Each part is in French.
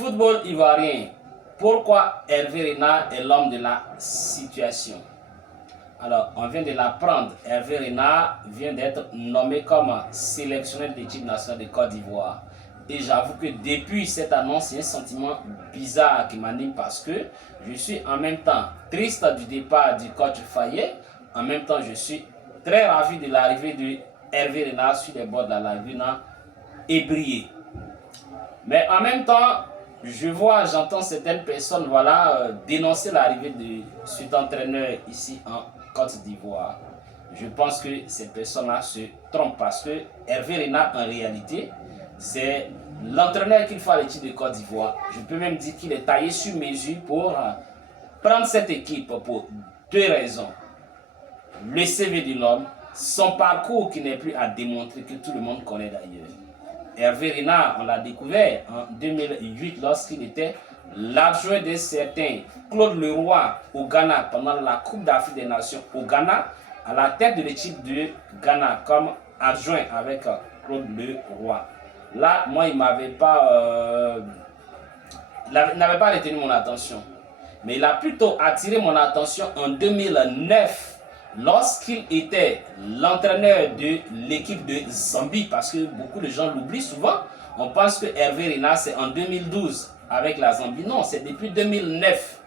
Football ivoirien. Pourquoi Hervé Renard est l'homme de la situation? Alors, on vient de l'apprendre. Hervé Renard vient d'être nommé comme sélectionneur de l'équipe nationale de Côte d'Ivoire. Et j'avoue que depuis cette annonce, il y a un sentiment bizarre qui m'anime parce que je suis en même temps triste du départ du coach Fayet. En même temps, je suis très ravi de l'arrivée de Hervé Renard sur les bords de la lagune et briller. Mais en même temps, je vois, j'entends certaines personnes dénoncer l'arrivée de cet entraîneur ici en Côte d'Ivoire. Je pense que ces personnes-là se trompent parce que Hervé Renard, en réalité, c'est l'entraîneur qu'il faut à l'équipe de Côte d'Ivoire. Je peux même dire qu'il est taillé sur mesure pour prendre cette équipe pour deux raisons. Le CV de l'homme, son parcours qui n'est plus à démontrer, que tout le monde connaît d'ailleurs. Hervé Renard, on l'a découvert en 2008 lorsqu'il était l'adjoint de certain Claude Leroy au Ghana pendant la Coupe d'Afrique des Nations au Ghana, à la tête de l'équipe de Ghana comme adjoint avec Claude Leroy. Là, moi, il n'avait pas retenu mon attention. Mais il a plutôt attiré mon attention en 2009 lorsqu'il était l'entraîneur de l'équipe de Zambie, parce que beaucoup de gens l'oublient souvent. On pense que Hervé Renard, c'est en 2012 avec la Zambie. Non, c'est depuis 2009.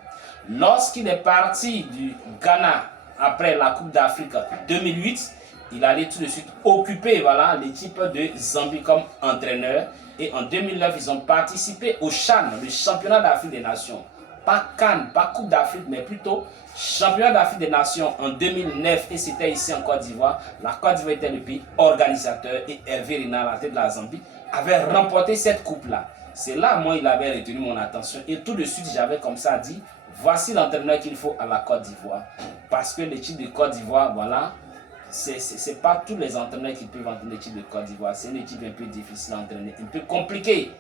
Lorsqu'il est parti du Ghana après la Coupe d'Afrique 2008, il allait tout de suite occuper l'équipe de Zambie comme entraîneur. Et en 2009, ils ont participé au CHAN, le championnat d'Afrique des Nations. Pas CAN, pas Coupe d'Afrique, mais plutôt championnat d'Afrique des Nations en 2009. Et c'était ici en Côte d'Ivoire. La Côte d'Ivoire était le pays organisateur et Hervé Renard, la tête de la Zambie, avait remporté cette coupe-là. C'est là, moi, il avait retenu mon attention. Et tout de suite, j'avais comme ça dit, voici l'entraîneur qu'il faut à la Côte d'Ivoire. Parce que l'équipe de Côte d'Ivoire, c'est pas tous les entraîneurs qui peuvent entraîner l'équipe de Côte d'Ivoire. C'est une équipe un peu difficile à entraîner, un peu compliquée.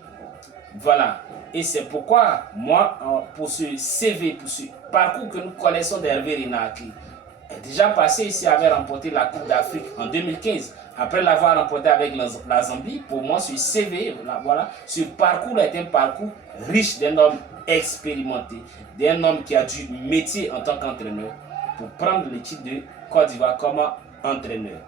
Voilà. Et c'est pourquoi, moi, pour ce CV, pour ce parcours que nous connaissons d'Hervé Renard, qui est déjà passé ici, avait remporté la Coupe d'Afrique en 2015, après l'avoir remporté avec la Zambie, pour moi, ce CV, ce parcours est un parcours riche d'un homme expérimenté, d'un homme qui a du métier en tant qu'entraîneur, pour prendre l'équipe de Côte d'Ivoire comme entraîneur.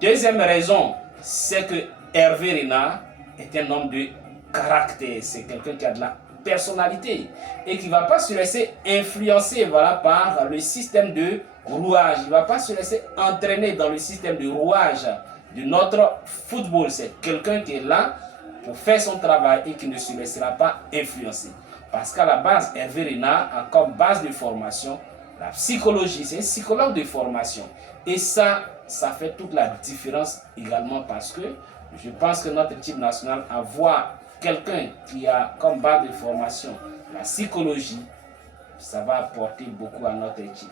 Deuxième raison, c'est que Hervé Renard est un homme de caractère, c'est quelqu'un qui a de la personnalité et qui ne va pas se laisser influencer par le système de rouage. Il ne va pas se laisser entraîner dans le système de rouage de notre football. C'est quelqu'un qui est là pour faire son travail et qui ne se laissera pas influencer. Parce qu'à la base, Hervé Renard a comme base de formation la psychologie. C'est un psychologue de formation. Et ça fait toute la différence également parce que je pense que notre équipe nationale a voir quelqu'un qui a comme base de formation la psychologie, ça va apporter beaucoup à notre équipe.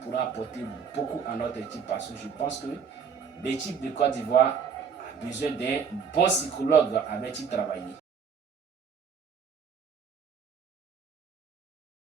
Il pourra apporter beaucoup à notre équipe parce que je pense que l'équipe de Côte d'Ivoire a besoin d'un bon psychologue avec qui travailler.